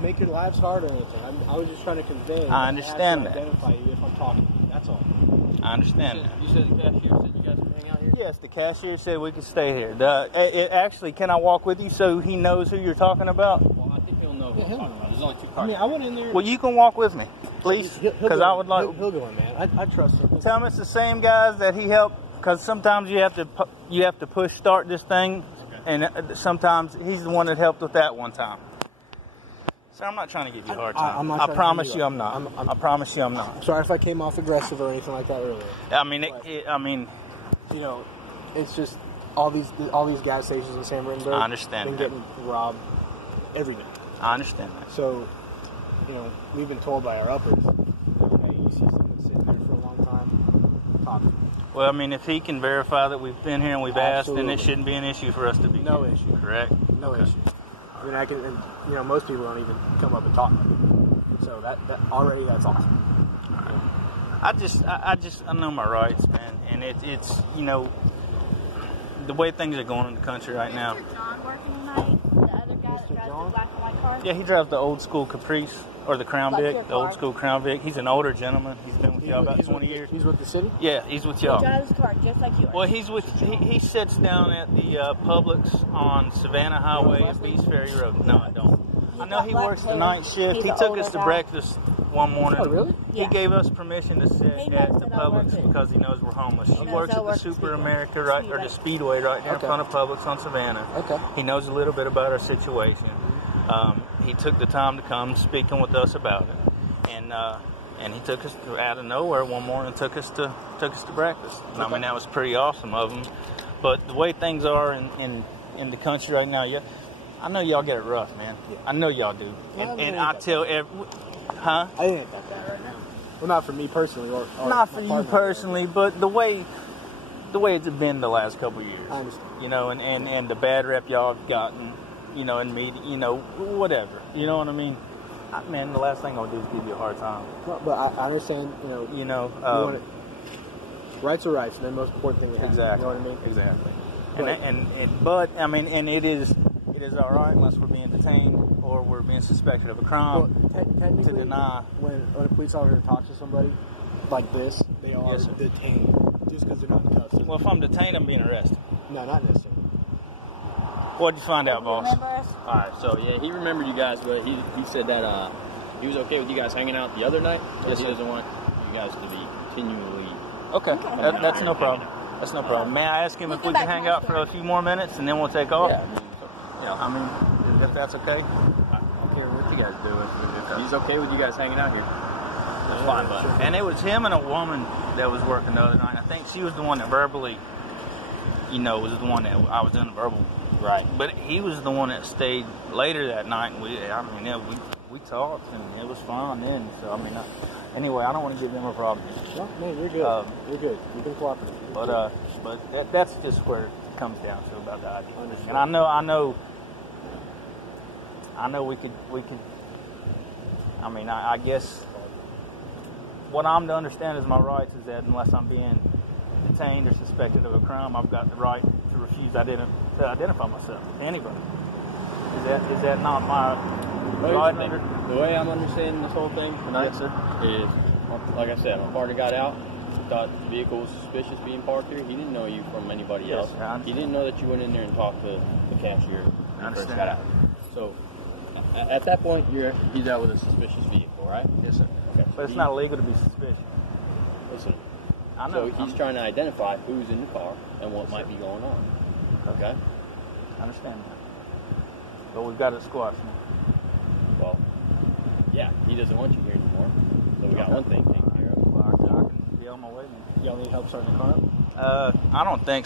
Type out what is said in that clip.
Make your lives hard or anything. I was just trying to convey. I understand that. Identify you if I'm talking to you. That's all. I understand that. You said the cashier said you guys can hang out here? Yes, the cashier said we could stay here. Actually, can I walk with you so he knows who you're talking about? Well, I think he'll know who I'm talking about. There's only 2 cars. I mean, I went in there. Well, you can walk with me, please, because I would like. He'll go in, man. I trust him. Tell him it's the same guys that he helped. Because sometimes you have to push start this thing, and sometimes he's the one that helped with that one time. So I'm not trying to give you a hard time. I promise you I'm not. I promise you I'm not. I'm sorry if I came off aggressive or anything like that earlier. I mean, you know, it's just all these gas stations in San Bernardino. I understand. Been getting robbed every day. I understand that. So, you know, we've been told by our uppers, hey, you see someone sitting there for a long time, talk to them. Well, I mean, if he can verify that we've been here and we've asked, then it shouldn't be an issue for us to be No here. issue. Correct? No issue. I mean, and, you know, most people don't even come up and talk. So that already, that's awesome. Right. I know my rights, man, and it's you know, the way things are going in the country right now. Mr. John working tonight? The other guy that drives the black and white car? Yeah, he drives the old school Caprice. Or the Crown Vic, the old school Crown Vic. He's an older gentleman. He's been with y'all about 20 years. He's with the city? Yeah, he's with y'all. He drives his car just like you are. Well, he sits down at the Publix on Savannah Highway and Beast Ferry Road. No, I don't. I know he works the night shift. He took us to breakfast one morning. Oh, really? He gave us permission to sit at the Publix because he knows we're homeless. He works at the Super America, right, or the Speedway right there in front of Publix on Savannah. Okay. He knows a little bit about our situation. He took the time to come speaking with us about it, and he took us out of nowhere one morning and took us to breakfast. And I mean, that was pretty awesome of him. But the way things are in the country right now, I know y'all get it rough, man. Yeah. I know y'all do. And I tell I ain't that bad right now. Well, not for me personally, or not for you personally, but the way it's been the last couple of years. I understand. You know, and the bad rep y'all have gotten. You know, in media, you know, whatever. You know what I mean? Man, the last thing I'll do is give you a hard time. Well, but I understand, rights are rights, and the most important thing we have. Exactly. You know what I mean? Exactly. But I mean, and it is all right unless we're being detained or we're being suspected of a crime. Well, to deny. When a police officer talks to somebody like this, they are detained just because they're not in custody. Well, if I'm detained, I'm being arrested. No, not necessarily. What'd you find out, boss? Alright, so yeah, he remembered you guys, but he said that he was okay with you guys hanging out the other night, but he doesn't want you guys to be continually... Okay, that's no problem. That's no problem. May I ask him if we can hang out for a few more minutes and then we'll take off? Yeah, I mean, if that's okay. I don't care what you guys do. If he's okay with you guys hanging out here, that's fine, but... And it was him and a woman that was working the other night. I think she was the one that verbally, was the one that I was doing the verbal. Right, but he was the one that stayed later that night, and we talked, and it was fun then. So I mean, anyway, I don't want to give them a problem. No, man, you're good. You're good. You've been cooperative. But that's just where it comes down to about the ID. And I know we could. I mean, I guess what I'm to understand is my rights is that unless I'm being detained or suspected of a crime, I've got the right to refuse to identify myself to anybody. Is that not my right? The way I'm understanding this whole thing tonight, yes, sir, is, like I said, my partner got out. He thought the vehicle was suspicious being parked here. He didn't know you from anybody else. He didn't know that you went in there and talked to the cashier when you first got out. So at that point, he's out with a suspicious vehicle, right? Yes, sir. Okay. But it's not illegal to be suspicious. Listen. I know. So he's trying to identify who's in the car and what might be going on. Okay? I understand that. But we've got it squashed now. Well, yeah, he doesn't want you here anymore. So we got one thing taken care of. Well, I can be on my way, man. Y'all need help starting the car up? I don't think